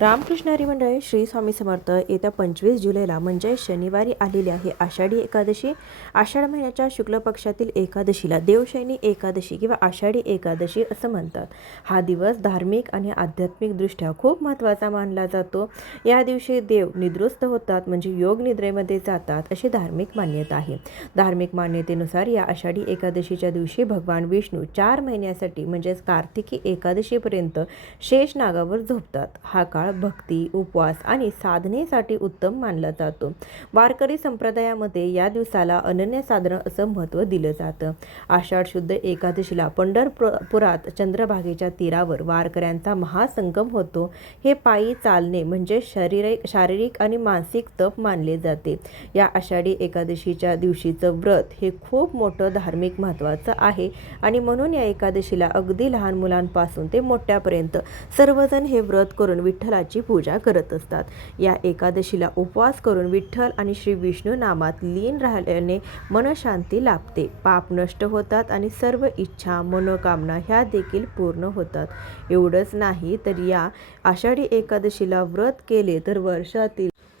रामकृष्ण हरी मंडळी, श्री स्वामी समर्थ. येत्या 25 जुलैला म्हणजे शनिवारी आलेली आहे आषाढी एकादशी. आषाढ महिन्याच्या शुक्ल पक्षातील एकादशीला देवशयनी एकादशी किंवा आषाढी एकादशी असं म्हणतात. हा दिवस धार्मिक आणि आध्यात्मिकदृष्ट्या खूप महत्त्वाचा मानला जातो. या दिवशी देव निद्रुस्त होतात, म्हणजे योग निद्रेमध्ये जातात अशी धार्मिक मान्यता आहे. धार्मिक मान्यतेनुसार या आषाढी एकादशीच्या दिवशी भगवान विष्णू 4 महिन्यासाठी म्हणजेच कार्तिकी एकादशीपर्यंत शेष नागावर झोपतात. हा काळ भक्ती, उपवास आणि साधनेसाठी उत्तम मानला जातो. वारकरी संप्रदायामध्ये या दिवसाला अनन्यसाधारण असं महत्त्व दिलं जातं. आषाढ शुद्ध एकादशीला पंढरपुरात चंद्रभागेच्या तीरावर वारकऱ्यांचा महासंगम होतो. हे पायी चालणे म्हणजे शारीरिक आणि मानसिक तप मानले जाते. या आषाढी एकादशीच्या दिवशीचं व्रत हे खूप मोठं धार्मिक महत्त्वाचं आहे आणि म्हणून या एकादशीला अगदी लहान मुलांपासून ते मोठ्यापर्यंत सर्वजण हे व्रत करून विठ्ठलाची पूजा करत असतात. या एकादशीला उपवास करून विठ्ठल आणि श्री विष्णू नामात लीन राहिल्याने मनशांती लाभते, पाप नष्ट होतात आणि सर्व इच्छा, मनोकामना ह्या देखील पूर्ण होतात. एवढंच नाही तर या आषाढी एकादशीला व्रत केले तर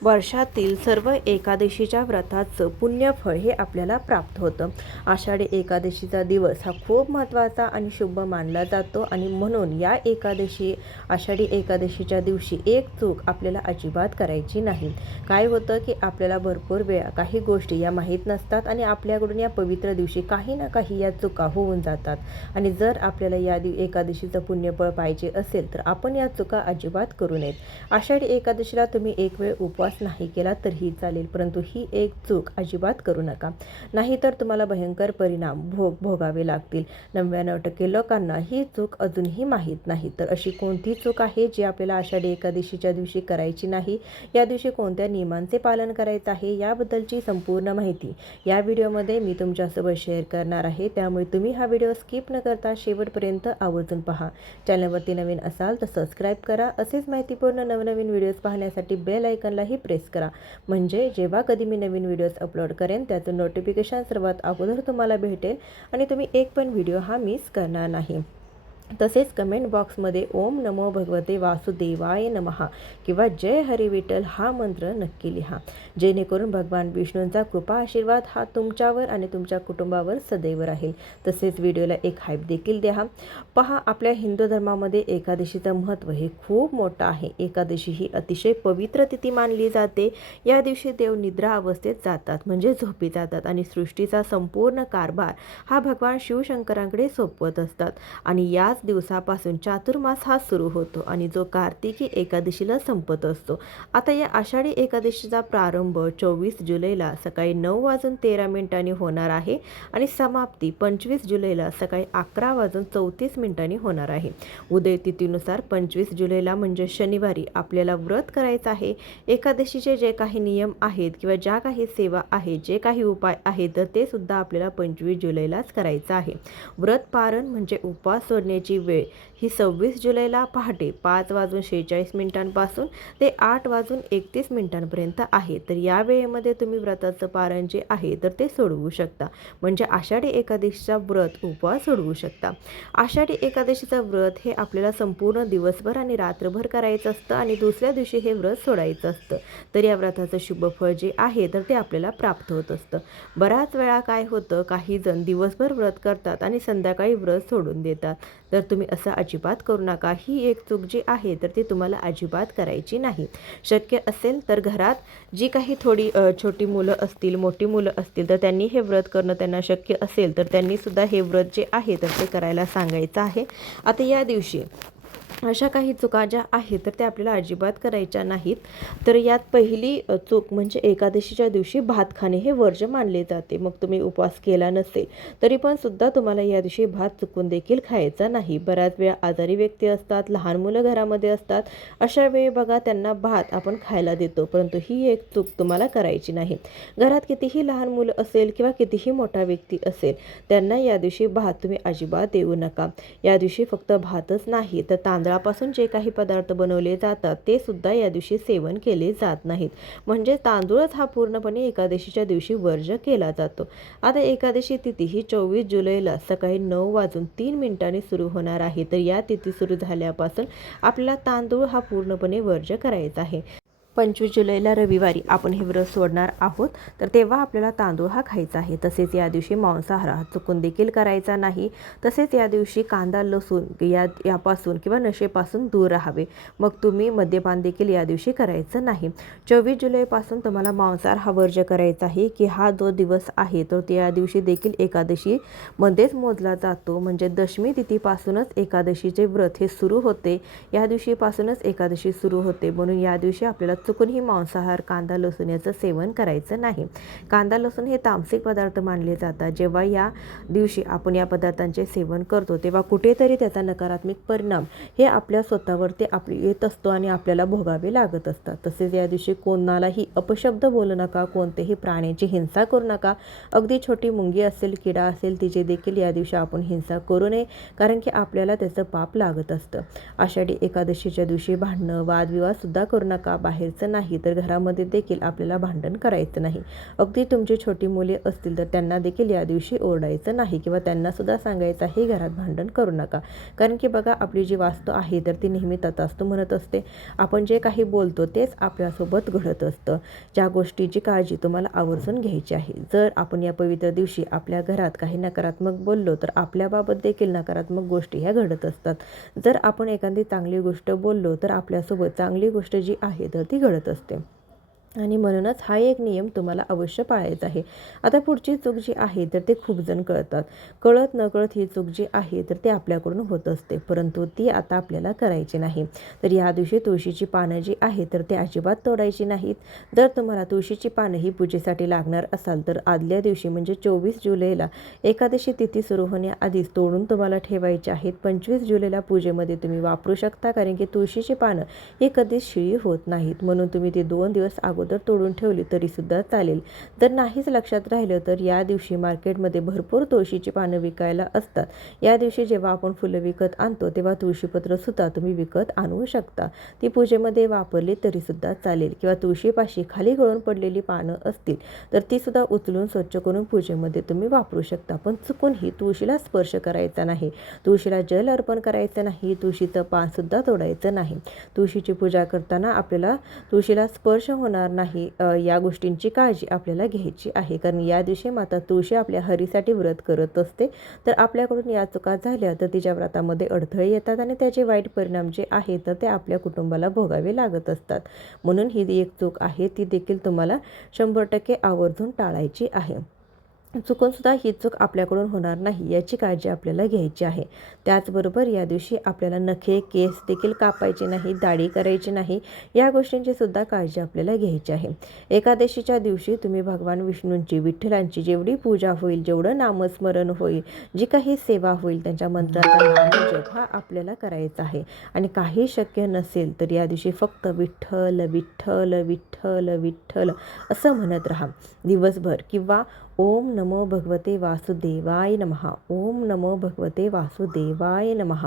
वर्षातील सर्व एकादशीच्या व्रताचं पुण्यफळ हे आपल्याला प्राप्त होतं. आषाढी एकादशीचा दिवस हा खूप महत्त्वाचा आणि शुभ मानला जातो आणि म्हणून या आषाढी एकादशीच्या दिवशी एक चूक आपल्याला अजिबात करायची नाही. काय होतं की आपल्याला भरपूर वेळा काही गोष्टी या माहीत नसतात आणि आपल्याकडून या पवित्र दिवशी काही ना काही या चुका होऊन जातात आणि जर आपल्याला या एकादशीचं पुण्यफळ पाहिजे असेल तर आपण या चुका अजिबात करू नयेत. आषाढी एकादशीला तुम्ही एक वेळ उपवास नाही केला तरीही चालेल, परंतु ही एक चूक अजिबात करू नका, नाहीतर तुम्हाला भयंकर परिणाम भोगावे लागतील. 99% लोकांना ही चूक अजूनही माहीत नाही. तर अशी कोणती चूक आहे जी आपल्याला आषाढी एकादशीच्या दिवशी करायची नाही? या दिवशी कोणत्या नियमांचे पालन करायचं आहे याबद्दलची संपूर्ण माहिती या व्हिडिओमध्ये मी तुमच्यासोबत शेअर करणार आहे. त्यामुळे तुम्ही हा व्हिडिओ स्किप न करता शेवटपर्यंत आवर्जून पहा. चॅनलवरती नवीन असाल तर सबस्क्राईब करा. असेच माहितीपूर्ण नवनवीन व्हिडिओज पाहण्यासाठी बेल आयकॉनलाही प्रेस करा, म्हणजे जेव्हा कधी मी नवीन व्हिडिओज अपलोड करेन त्याचं नोटिफिकेशन सर्वात अगोदर तुम्हाला भेटेल आणि तुम्ही एक पण व्हिडिओ हा मिस करणार नाही. तसेच कमेंट बॉक्समध्ये ओम नमो भगवते वासुदेवाय नमः किंवा जय हरी विठ्ठल हा मंत्र नक्की लिहा, जेणेकरून भगवान विष्णूंचा कृपा आशीर्वाद हा तुमच्यावर आणि तुमच्या कुटुंबावर सदैव राहील. तसेच व्हिडिओला एक हाईप देखील द्या. पहा, आपल्या हिंदू धर्मामध्ये एकादशीचं महत्त्व हे खूप मोठं आहे. एकादशी ही अतिशय पवित्र तिथी मानली जाते. या दिवशी देव निद्रा अवस्थेत जातात, म्हणजे झोपी जातात आणि सृष्टीचा संपूर्ण कारभार हा भगवान शिवशंकरांकडे सोपवत असतात आणि याच दिवसापासून चातुर्मास हा सुरू होतो आणि जो कार्तिकी एकादशीला संपत असतो. आता या आषाढी एकादशीचा प्रारंभ 24 जुलैला सकाळी 9:13 होणार आहे आणि समाप्ती 25 जुलैला सकाळी 11:34 होणार आहे. उदय तिथीनुसार 25 जुलैला म्हणजे शनिवारी आपल्याला व्रत करायचं आहे. एकादशीचे जे काही नियम आहेत किंवा ज्या काही सेवा आहेत, जे काही उपाय आहेत, तर ते सुद्धा आपल्याला 25 जुलैलाच करायचं आहे. व्रत पारण म्हणजे उपवास सोडण्याची वेळ ही 26 जुलैला पहाटे 5:46 पासून ते 8:31 पर्यंत आहे. तर या वेळेमध्ये तुम्ही व्रताचं पारण जे आहे तर ते सोडवू शकता, म्हणजे आषाढी एकादशीचा व्रत उपवास सोडवू शकता. आषाढी एकादशीचं व्रत हे आपल्याला संपूर्ण दिवसभर आणि रात्रभर करायचं असतं आणि दुसऱ्या दिवशी हे व्रत सोडायचं असतं. तर या व्रताचं शुभ फळ जे आहे तर ते आपल्याला प्राप्त होत असतं. बऱ्याच वेळा काय होतं, काही जण दिवसभर व्रत करतात आणि संध्याकाळी व्रत सोडून देतात. तर तुम्ही असं अजिबात करू नका. ही एक चूक जी आहे तर ती तुम्हाला अजिबात करायची नाही. शक्य असेल तर घरात जी काही थोडी छोटी मुलं असतील, मोठी मुलं असतील, तर त्यांनी हे व्रत करणं त्यांना शक्य असेल तर त्यांनी सुद्धा हे व्रत जे आहे तर ते करायला सांगायचं आहे. आता या दिवशी अशा काही चुका ज्या आहेत तर त्या आपल्याला अजिबात करायच्या नाहीत. तर यात पहिली चूक म्हणजे एकादशीच्या दिवशी भात खाणे हे वर्ज्य मानले जाते. मग तुम्ही उपवास केला नसेल तरी पण सुद्धा तुम्हाला या दिवशी भात चुकून देखील खायचा नाही. बऱ्याच वेळा आजारी व्यक्ती असतात, लहान मुलं घरामध्ये असतात, अशा वेळी बघा त्यांना भात आपण खायला देतो, परंतु ही एक चूक तुम्हाला करायची नाही. घरात कितीही लहान मुलं असेल किंवा कितीही मोठा व्यक्ती असेल, त्यांना या दिवशी भात तुम्ही अजिबात देऊ नका. या दिवशी फक्त भातच नाही तर तांदळापासून जे काही पदार्थ बनवले जातात ते सुद्धा या दिवशी सेवन केले जात नाहीत. म्हणजे तांदूळच हा पूर्णपणे एकादशीच्या दिवशी वर्ज्य केला जातो. आता एकादशी तिथी ही 24 जुलैला सकाळी 9:03 सुरू होणार आहे. तर या तिथी सुरू झाल्यापासून आपल्याला तांदूळ हा पूर्णपणे वर्ज्य करायचा आहे. 25 जुलैला रविवारी आपण हे व्रत सोडणार आहोत. तर तेव्हा आपल्याला तांदूळ हा खायचा आहे. तसेच या दिवशी मांसाहार हा चुकून देखील करायचा नाही. तसेच या दिवशी कांदा लसूण यापासून किंवा नशेपासून दूर राहावे. मग तुम्ही मद्यपान देखील या दिवशी करायचं नाही. 24 जुलैपासून तुम्हाला मांसाहार हा वर्ज्य करायचा आहे की हा जो दिवस आहे तर त्या दिवशी देखील एकादशी मध्येच मोजला जातो. म्हणजे दशमी तिथीपासूनच एकादशीचे व्रत हे सुरू होते. या दिवशीपासूनच एकादशी सुरू होते. म्हणून या दिवशी आपल्याला चुकूनही मांसाहार कांदा लसूण याचं सेवन करायचं नाही. कांदा लसूण हे तामसिक पदार्थ मानले जातात. जेव्हा या दिवशी आपण या पदार्थांचे सेवन करतो तेव्हा कुठेतरी त्याचा नकारात्मक परिणाम हे आपल्या स्वतःवरती येत असतो आणि आपल्याला भोगावे लागत असतात. तसेच या दिवशी कोणालाही अपशब्द बोलू नका, कोणतेही प्राण्याची हिंसा करू नका. अगदी छोटी मुंगी असेल, किडा असेल तिचे देखील या दिवशी आपण हिंसा करू नये, कारण की आपल्याला त्याचं पाप लागत असतं. आषाढी एकादशीच्या दिवशी भांडणं वादविवाद सुद्धा करू नका. बाहेरचं नाही तर घरामध्ये देखील आपल्याला भांडण करायचं नाही. अगदी तुमची छोटी मुले असतील तर त्यांना देखील या दिवशी ओरडायचं नाही किंवा त्यांना सुद्धा सांगायचं आहे घरात भांडण करू नका. कारण की बघा, आपली जी वास्तू आहे तर ती नेहमी तथास्तु म्हणत असते. आपण जे काही बोलतो तेच आपल्यासोबत घडत असतं. ज्या गोष्टीची काळजी तुम्हाला आवर्जून घ्यायची आहे. जर आपण या पवित्र दिवशी आपल्या घरात काही नकारात्मक बोललो तर आपल्याबाबत देखील नकारात्मक गोष्टी ह्या घडत असतात. जर आपण एखादी चांगली गोष्ट बोललो तर आपल्यासोबत चांगली गोष्ट जी आहे तर ती घडत असते. आणि म्हणूनच हा एक नियम तुम्हाला अवश्य पाळायचा आहे. आता पुढची चूक जी आहे तर ते खूप जण कळतात. कळत नकळत ही चूक जी आहे तर ते आपल्याकडून होत असते, परंतु ती आता आपल्याला करायची नाही. तर या दिवशी तुळशीची पानं जी आहे तर ते अजिबात तोडायची नाहीत. जर तुम्हाला तुळशीची पानं ही पूजेसाठी लागणार असाल तर आदल्या दिवशी म्हणजे 24 जुलैला एकादशी तिथी सुरू होण्याआधीच तोडून तुम्हाला ठेवायची आहेत. 25 जुलैला पूजेमध्ये तुम्ही वापरू शकता, कारण की तुळशीची पानं ही कधीच शिळी होत नाहीत. म्हणून तुम्ही ती 2 दिवस अगोदर तोडून ठेवली तरीसुद्धा चालेल. जर नाहीच लक्षात राहिलं तर या दिवशी मार्केटमध्ये भरपूर तुळशीची पानं विकायला असतात. या दिवशी जेव्हा आपण फुलं विकत आणतो तेव्हा तुळशीपत्रसुद्धा तुम्ही विकत आणू शकता. ती पूजेमध्ये वापरली तरीसुद्धा चालेल. किंवा तुळशीपाशी खाली गळून पडलेली पानं असतील तर तीसुद्धा उचलून स्वच्छ करून पूजेमध्ये तुम्ही वापरू शकता. पण चुकूनही तुळशीला स्पर्श करायचा नाही. तुळशीला जल अर्पण करायचं नाही. तुळशीचं पानसुद्धा तोडायचं नाही. तुळशीची पूजा करताना आपल्याला तुळशीला स्पर्श होणार नाही या गोष्टींची काळजी आपल्याला घ्यायची आहे. कारण या दिवशी माता तुळशी आपल्या हरीसाठी व्रत करत असते. तर आपल्याकडून या चुका झाल्या तर तिच्या व्रतामध्ये अडथळे येतात आणि त्याचे वाईट परिणाम जे आहेत तर ते आपल्या कुटुंबाला भोगावे लागत असतात. म्हणून ही एक चूक आहे, ती देखील तुम्हाला 100% आवर्जून टाळायची आहे. चुकूनसुद्धा ही चूक आपल्याकडून होणार नाही याची काळजी आपल्याला घ्यायची आहे. त्याचबरोबर या दिवशी आपल्याला नखे केस देखील कापायचे नाही, दाढी करायची नाही. या गोष्टींची सुद्धा काळजी आपल्याला घ्यायची आहे. एकादशीच्या दिवशी तुम्ही भगवान विष्णूंची विठ्ठलांची जेवढी पूजा होईल, जेवढं नामस्मरण होईल, जी काही सेवा होईल त्यांच्या मंत्राचा नामजप हा आपल्याला करायचा आहे. आणि काही शक्य नसेल तर या दिवशी फक्त विठ्ठल विठ्ठल विठ्ठल विठ्ठल असं म्हणत राहा दिवसभर. किंवा ओम नमो भगवते वासुदेवाय नमः, ओम नमो भगवते वासुदेवाय नमः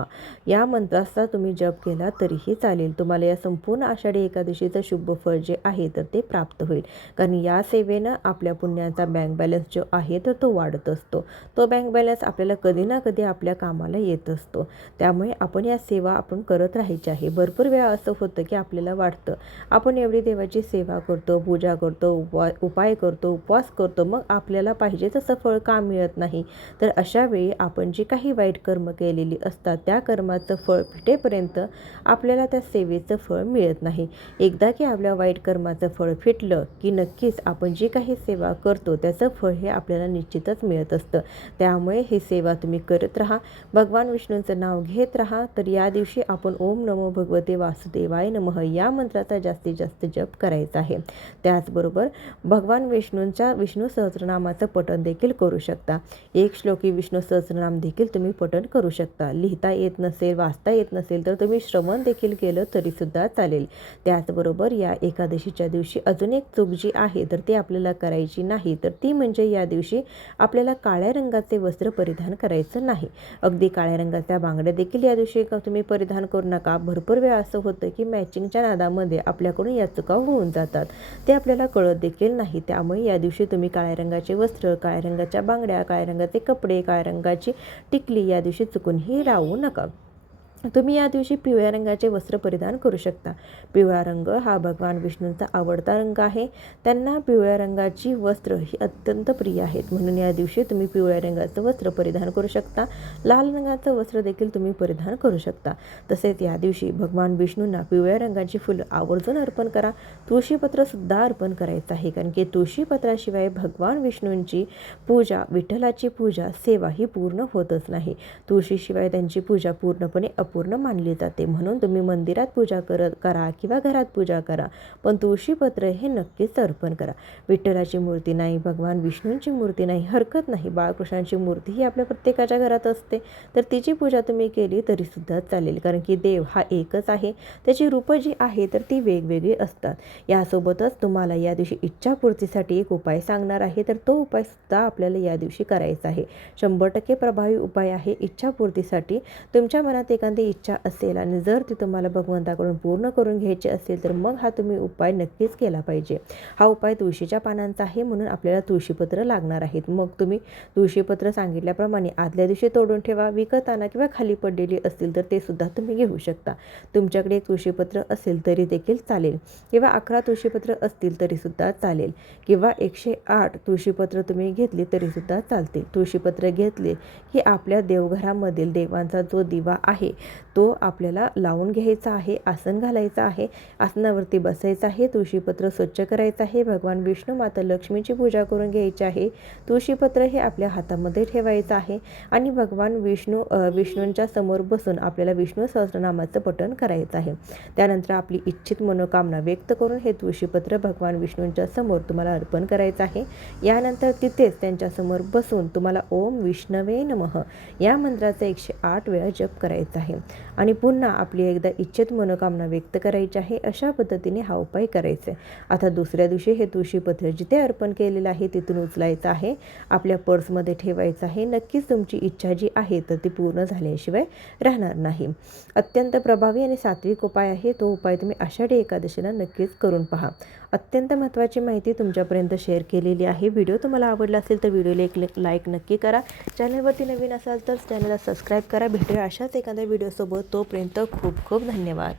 या मंत्राचा तुम्ही जप केला तरीही चालेल. तुम्हाला या संपूर्ण आषाढी एकादशीचं शुभ फळ जे आहे तर ते प्राप्त होईल. कारण या सेवेनं आपल्या पुण्याचा बँक बॅलन्स जो आहे तर तो वाढत असतो. तो बँक बॅलन्स आपल्याला कधी ना कधी आपल्या कामाला येत असतो. त्यामुळे आपण या सेवा आपण करत राहायची आहे. भरपूर वेळा असं होतं की आपल्याला वाटतं आपण एवढी देवाची सेवा करतो, पूजा करतो, उपाय करतो, उपवास करतो, मग आपल्याला पाहिजे तसं फळ का मिळत नाही. तर अशा वेळी आपण जी काही वाईट कर्म केलेली असतात त्या कर्माचं फळ फिटेपर्यंत आपल्याला त्या सेवेचं फळ मिळत नाही. एकदा की आपल्या वाईट कर्माचं फळ फिटलं की नक्कीच आपण जी काही सेवा करतो त्याचं फळ हे आपल्याला निश्चितच मिळत असतं. त्यामुळे ही सेवा तुम्ही करत राहा, भगवान विष्णूंचं नाव घेत राहा. तर या दिवशी आपण ओम नमो भगवते वासुदेवाय नमः या मंत्राचा जास्तीत जास्त जप करायचा आहे. त्याचबरोबर भगवान विष्णूंच्या विष्णू सहस्रनामाचा सहस्रनामाचं पठण देखील करू शकता. एक श्लोकी विष्णू सहस्रनाम देखील तुम्ही पठण करू शकता. लिहिता येत नसेल, वाचता येत नसेल तर तुम्ही श्रवण देखील केलं तरीसुद्धा चालेल. त्याचबरोबर या एकादशीच्या दिवशी अजून एक चूक जी आहे तर ती आपल्याला करायची नाही, तर ती म्हणजे या दिवशी आपल्याला काळ्या रंगाचे वस्त्र परिधान करायचं नाही. अगदी काळ्या रंगाच्या बांगड्या देखील या दिवशी तुम्ही परिधान करू नका. भरपूर वेळा असं होतं की मॅचिंगच्या नादामध्ये आपल्याकडून या चुका होऊन जातात, ते आपल्याला कळत देखील नाही. त्यामुळे या दिवशी तुम्ही काळ्या रंगाचे वस्त्र, काळ्या रंगाच्या बांगड्या, काळ्या रंगाचे कपडे, काळ्या रंगाची टिकली या दिवशी चुकूनही लावू नका. तुम्ही या दिवशी पिवळ्या रंगाचे वस्त्र परिधान करू शकता. पिवळा रंग हा भगवान विष्णूंचा आवडता रंग आहे. त्यांना पिवळ्या रंगाची वस्त्र ही अत्यंत प्रिय आहेत, म्हणून या दिवशी तुम्ही पिवळ्या रंगाचं वस्त्र परिधान करू शकता. लाल रंगाचं वस्त्र देखील तुम्ही परिधान करू शकता. तसेच या दिवशी भगवान विष्णूंना पिवळ्या रंगाची फुलं आवर्जून अर्पण करा. तुळशीपत्रसुद्धा अर्पण करायचं आहे, कारण की तुळशीपत्राशिवाय भगवान विष्णूंची पूजा, विठ्ठलाची पूजा, सेवा ही पूर्ण होतच नाही. तुळशीशिवाय त्यांची पूजा पूर्णपणे पूर्ण मानली जाते. म्हणून तुम्ही मंदिरात पूजा करा किंवा घरात पूजा करा, पण तुळशीपत्र हे नक्कीच अर्पण करा. विठ्ठलाची मूर्ती नाही, भगवान विष्णूंची मूर्ती नाही, हरकत नाही. बाळकृष्णांची मूर्ती ही आपल्या प्रत्येकाच्या घरात असते, तर तिची पूजा तुम्ही केली तरीसुद्धा चालेल, कारण की देव हा एकच आहे. त्याची रूपं जी आहे तर ती वेगवेगळी असतात. यासोबतच तुम्हाला या दिवशी इच्छापूर्तीसाठी एक उपाय सांगणार आहे, तर तो उपायसुद्धा आपल्याला या दिवशी करायचा आहे. 100% प्रभावी उपाय आहे इच्छापूर्तीसाठी. तुमच्या मनात एखादी इच्छा असेल आणि जर ती तुम्हाला भगवंताकडून पूर्ण करून घ्यायची असेल तर मग हा तुम्ही उपाय नक्कीच केला पाहिजे. हा उपाय तुळशीच्या पानांचा आहे, म्हणून आपल्याला तुळशीपत्र लागणार आहेत. मग तुम्ही तुळशीपत्र सांगितल्याप्रमाणे आदल्या दिवशी तोडून ठेवा. विकत आणा किंवा खाली पडलेली असतील तर ते सुद्धा तुम्ही घेऊ शकता. तुमच्याकडे एक तुळशीपत्र असेल तरी देखील चालेल, किंवा 11 तुळशीपत्र असतील तरीसुद्धा चालेल, किंवा 108 तुळशीपत्र तुम्ही घेतली तरीसुद्धा चालते. तुळशीपत्र घेतले की आपल्या देवघरामधील देवांचा जो दिवा आहे तो आपल्याला लावून घ्यायचा आहे. आसन घालायचं आहे, आसनावरती बसायचं आहे, तुळशीपत्र स्वच्छ करायचं आहे, भगवान विष्णू माता लक्ष्मीची पूजा करून घ्यायची आहे. तुळशीपत्र हे आपल्या हातामध्ये ठेवायचं आहे आणि भगवान विष्णूंच्या समोर बसून आपल्याला विष्णू सहस्रनामाचं पठण करायचं आहे. त्यानंतर आपली इच्छित मनोकामना व्यक्त करून हे तुळशीपत्र भगवान विष्णूंच्या समोर तुम्हाला अर्पण करायचं आहे. यानंतर तिथेच त्यांच्यासमोर बसून तुम्हाला ओम विष्णवे नमः या मंत्राचा 108 वेळा जप करायचा आहे आणि पुन्हा आपली एकदा इच्छित मनोकामना व्यक्त करायची आहे. अशा पद्धतीने हा उपाय करायचा आहे. आता दुसऱ्या दिवशी हे तुळशीपत्र जिथे अर्पण केलेलं आहे तिथून उचलायचं आहे, आपल्या पर्समध्ये ठेवायचं आहे. नक्कीच तुमची इच्छा जी आहे तर ती पूर्ण झाल्याशिवाय राहणार नाही. अत्यंत प्रभावी आणि सात्विक उपाय आहे. तो उपाय तुम्ही आषाढी एकादशीला नक्कीच करून पहा. अत्यंत महत्त्वाची माहिती तुमच्यापर्यंत शेअर केलेली आहे. व्हिडिओ तुम्हाला आवडला असेल तर व्हिडिओला एक लाईक नक्की करा. चॅनलवरती नवीन असाल तर चॅनलला सबस्क्राईब करा. भेटूया अशाच एखाद्या व्हिडिओसोबत. तोपर्यंत खूप खूप धन्यवाद.